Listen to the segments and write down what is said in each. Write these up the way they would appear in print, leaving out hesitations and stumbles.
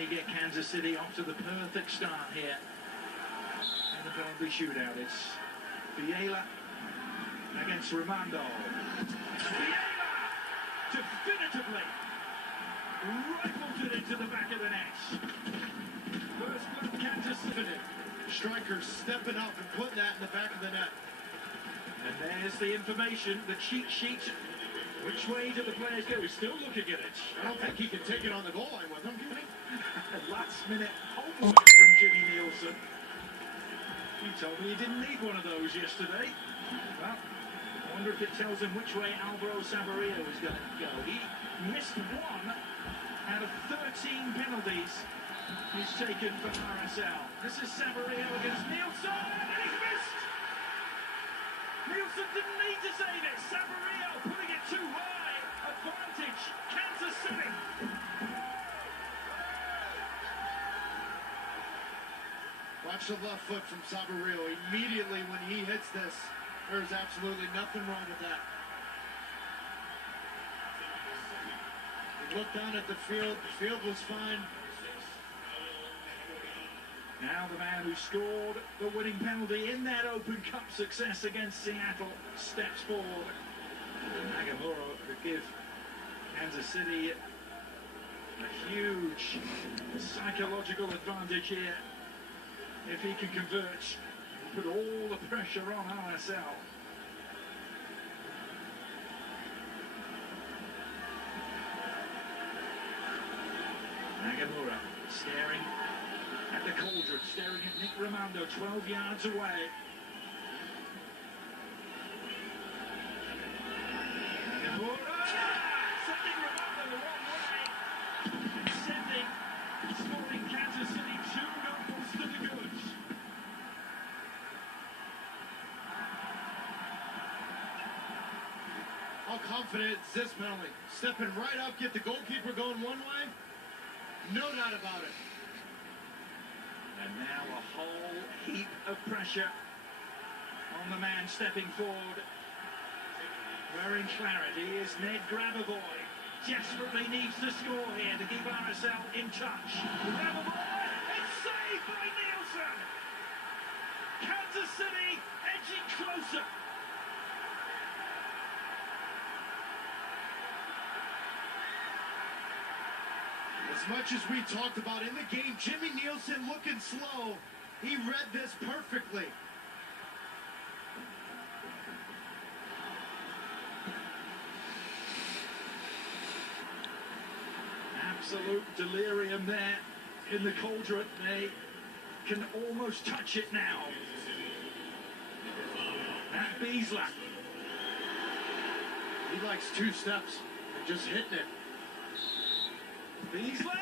he get Kansas City off to the perfect start here in the penalty shootout? It's Vieira against Rimando. Vieira definitively rifled it into the back of the net. First blood, Kansas City. Strikers stepping up and putting that in the back of the net. And there's the information, the cheat sheet. Which way do the players go? He's still looking at it. I don't think he can take it on the goal line with him, can he? Last minute homework from Jimmy Nielsen. He told me he didn't need one of those yesterday. Well, I wonder if it tells him which way Alvaro Saborio is going to go. He missed one out of 13 penalties he's taken for RSL. This is Saborio against Nielsen, and he's missed! Nielsen didn't need to save it. Saborio putting it too high. Advantage, Kansas City. Watch the left foot from Saborio. Immediately when he hits this, there's absolutely nothing wrong with that. He looked down at the field was fine. Now the man who scored the winning penalty in that Open Cup success against Seattle steps forward. Nagamura to give Kansas City a huge psychological advantage here. If he can convert, put all the pressure on RSL. Nagamura staring at the cauldron, staring at Nick Rimando 12 yards away. Nagamura sending Rimando the wrong way. Scoring Kansas City 2 goals to the good. How confident is this penalty? Stepping right up, get the goalkeeper going one way? No doubt about it. And now a whole heap of pressure on the man stepping forward. Wearing clarity is Ned Grabavoy. Desperately needs to score here to keep RSL in touch. Grabavoy, it's saved by Nielsen. Kansas City edging closer. As much as we talked about in the game, Jimmy Nielsen looking slow, he read this perfectly. Absolute delirium there in the cauldron. They can almost touch it now. Matt Beasler. He likes 2 steps and just hitting it. Beasler,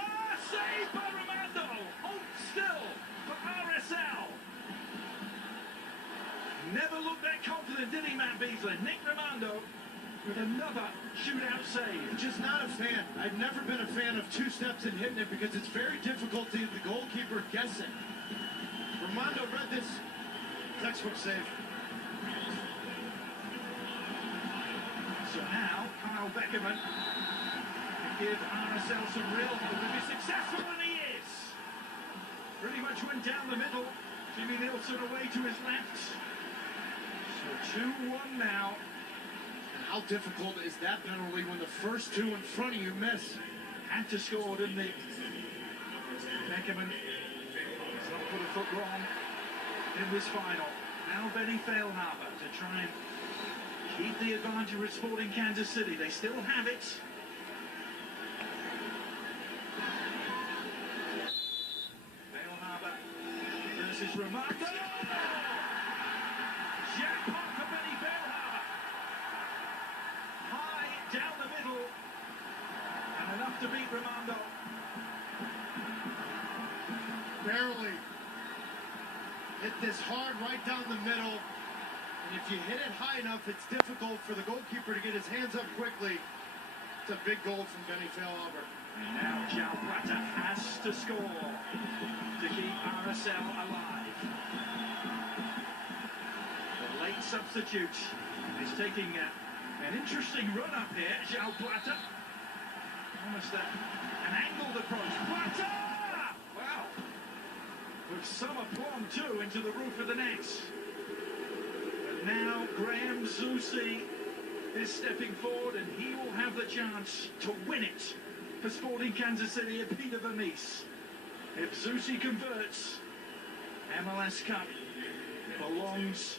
saved by Rimando. Hold still for RSL. Never looked that confident, did he, Matt Beasler? Nick Rimando with another shootout save. Just not a fan. I've never been a fan of 2 steps and hitting it because it's very difficult to the goalkeeper guessing. Rimando read this textbook save. So now, Kyle Beckerman give RSL some real hope. If he's successful, and he is. Pretty much went down the middle. Jimmy Nielsen away to his left. So 2-1 now. And how difficult is that penalty when the first 2 in front of you miss? Had to score, didn't he? Beckerman has not put a foot wrong in this final. Now Benny Feilhaber to try and keep the advantage with Sporting Kansas City. They still have it. This is Rimando. Jackpot for Benny Feilhaber. High down the middle. And enough to beat Rimando. Barely. Hit this hard right down the middle. And if you hit it high enough, it's difficult for the goalkeeper to get his hands up quickly. It's a big goal from Benny Feilhaber. And now João Plata has to score to keep RSL alive. The late substitute is taking an interesting run up here. João Plata. Almost an angled approach. Plata! 2 into the roof of the net. But now Graham Zusi is stepping forward, and he will have the chance to win it for Sporting Kansas City at Peter Vermees. If Zusi converts, MLS Cup belongs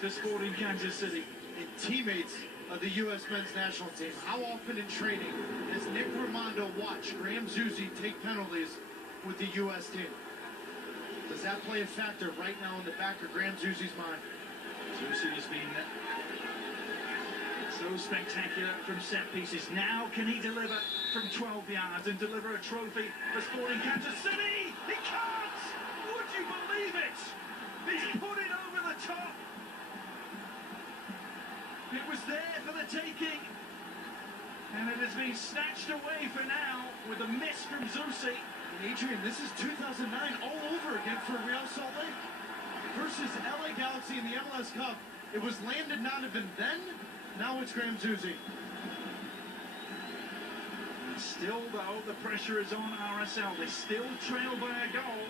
to Sporting Kansas City. And teammates of the U.S. men's national team, how often in training has Nick Raimondo watched Graham Zusi take penalties with the U.S. team? Does that play a factor right now in the back of Graham Zusi's mind? Zusi has been so spectacular from set pieces. Now can he deliver from 12 yards and deliver a trophy for Sporting Kansas City? He can't! Would you believe it? He's put it over the top. It was there for the taking, and it has been snatched away for now with a miss from Zusi. Adrian, this is 2009 all over again for Real Salt Lake versus LA Galaxy in the MLS Cup. It was Landon Donovan then, now it's Graham Zusi. Still, though, the pressure is on RSL. They still trail by a goal,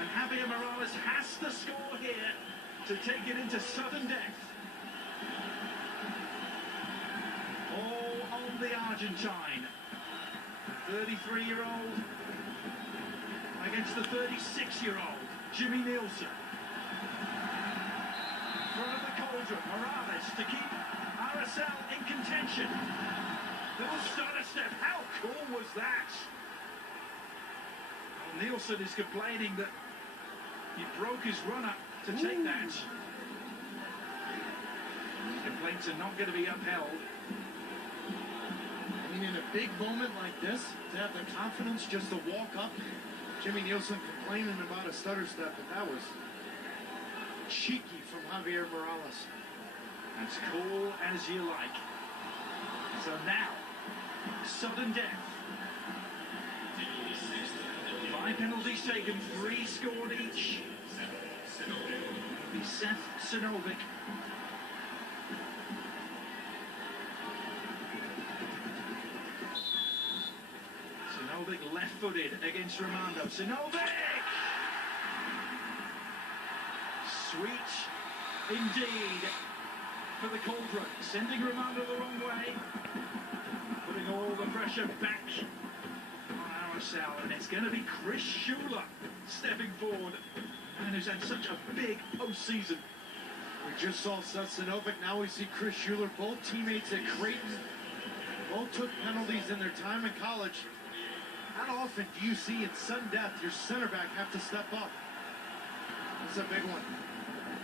and Javier Morales has to score here to take it into sudden death. All on the Argentine. The 33-year-old against the 36-year-old, Jimmy Nielsen. In front of the cauldron, Morales to keep RSL in contention. Little stutter step. How cool was that? Well, Nielsen is complaining that he broke his run-up to take that. Complaints are not going to be upheld. I mean, in a big moment like this, to have the confidence just to walk up, Jimmy Nielsen complaining about a stutter step, and that was cheeky from Javier Morales. As cool as you like. So now, sudden death. 5 penalties taken, 3 scored each. It'll be Seth Sinovic. Sinovic left-footed against Raimondo. Sinovic! Sweet indeed for the cauldron. Sending Raimondo the wrong way. Putting all the pressure back on RSL. And it's going to be Chris Schuler stepping forward. And who's had such a big postseason. We just saw Seth Sinovic. Now we see Chris Schuler. Both teammates at Creighton. Both took penalties in their time in college. How often do you see in sudden death your center back have to step up? That's a big one.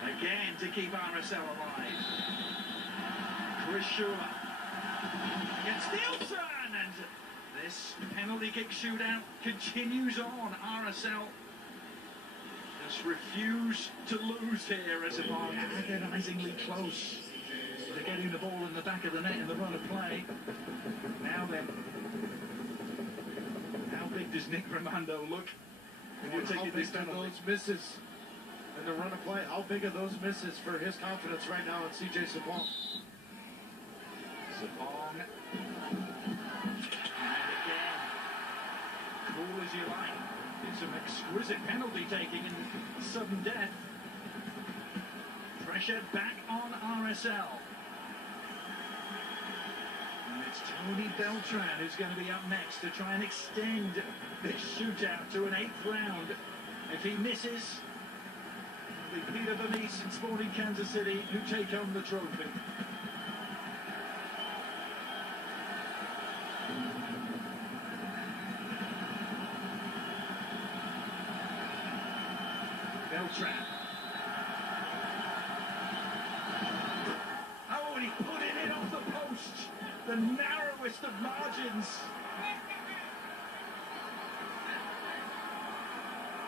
Again to keep RSL alive. Chris Schuler against Nielsen, and this penalty kick shootout continues on. RSL just refuse to lose here as a are agonizingly close to getting the ball in the back of the net in the run of play. Now then, how big does Nick Raimondo look when you're taking this penalty? Those misses in the run of play, how big are those misses for his confidence right now in CJ Sapong? Sapong. And again, cool as you like. It's some exquisite penalty taking and sudden death. Pressure back on RSL. And it's Tony Beltran who's going to be up next to try and extend this shootout to an 8th round. If he misses, it'll be Peter Vermees and Sporting Kansas City who take home the trophy. Beltran. Oh, and he put it in off the post. The narrowest of margins.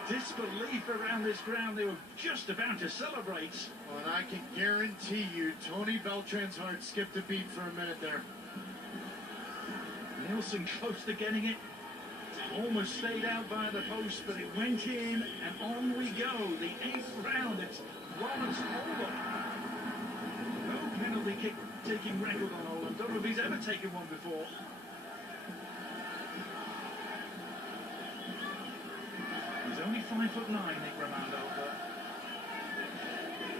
Disbelief around this ground. They were just about to celebrate. Well, and I can guarantee you, Tony Beltran's heart skipped a beat for a minute there. Nielsen close to getting it. Almost stayed out by the post, but it went in, and on we go. The 8th round. It's Roberts Olam. No penalty kick taking record on Olam. Don't know if he's ever taken one before. He's only 5'9", Nick Rimando, but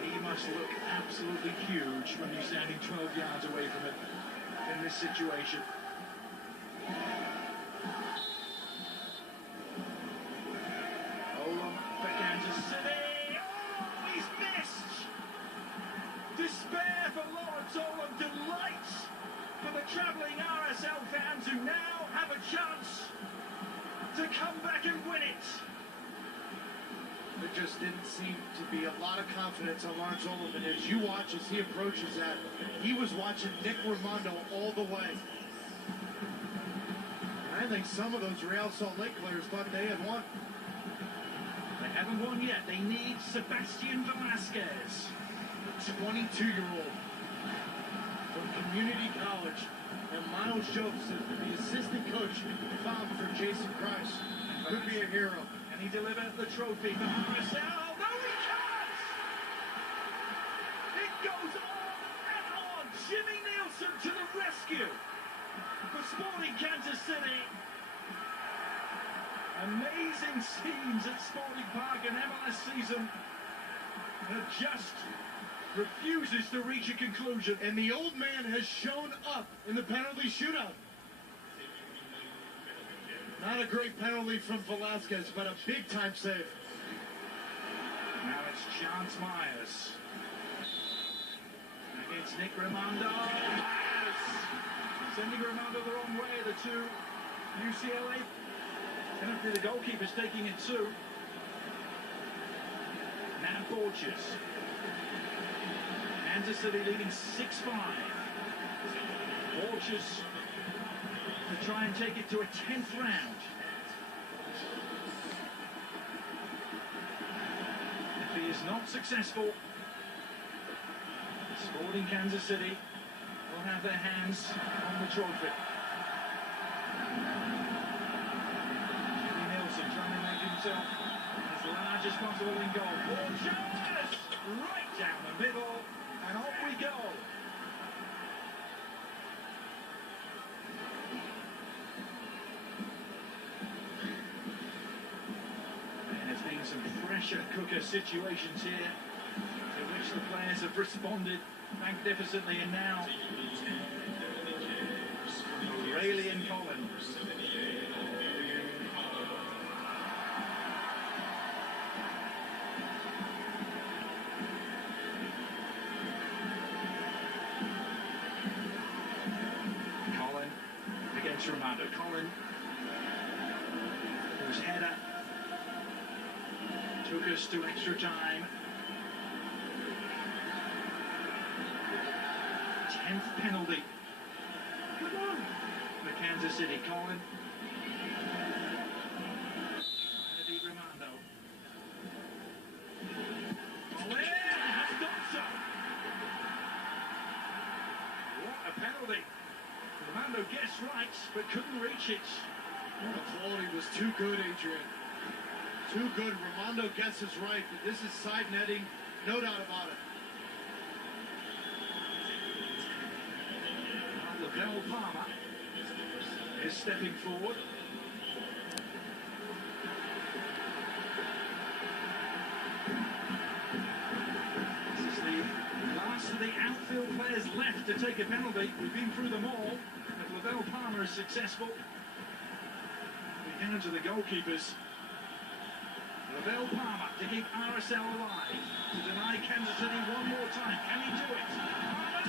he must look absolutely huge when you're standing 12 yards away from him in this situation. Olam for Kansas City. Oh, he's missed! Despair for Lawrence Olam, delight for the travelling RSL fans who now have a chance to come back and win it. There just didn't seem to be a lot of confidence on Lawrence Olam, and as you watch as he approaches that, he was watching Nick Rimando all the way. And I think some of those Real Salt Lake players thought they had won. They haven't won yet. They need Sebastian Velasquez, The 22-year-old from community college, and Miles Joseph, the assistant coach, found for Jason Price. Could be a hero. Can he deliver the trophy for RSL? No, he can't! It goes on and on. Jimmy Nielsen to the rescue for Sporting Kansas City. Amazing scenes at Sporting Park, and MLS season that just refuses to reach a conclusion. And the old man has shown up in the penalty shootout. Not a great penalty from Velasquez, but a big-time save. Now it's Chance Myers against Nick Rimando. Myers sending Rimando the wrong way. The two UCLA penalty, the goalkeeper's taking it too. Now Borges. Kansas City leading 6-5. Borges to try and take it to a 10th round. If he is not successful, Sporting Kansas City will have their hands on the trophy. Jimmy Nielsen trying to make himself as large as possible in goal. Borges! Right down the middle, and off we go. Some pressure cooker situations here to which the players have responded magnificently, and now Aurelian Colin. Colin against Rimando. Colin, whose header took us to extra time. 10th penalty for Kansas City. Colin. Rimando. Colin has done so. What a penalty. Rimando guessed right, but couldn't reach it. Well, the quality was too good, Adrian. Too good. Rimando guesses right, but this is side netting, no doubt about it. Lavelle Palmer is stepping forward. This is the last of the outfield players left to take a penalty. We've been through them all. If Lavelle Palmer is successful, we go to the goalkeepers. Lavelle Palmer to keep RSL alive, to deny Kansas City one more time. Can he do it? Palmer!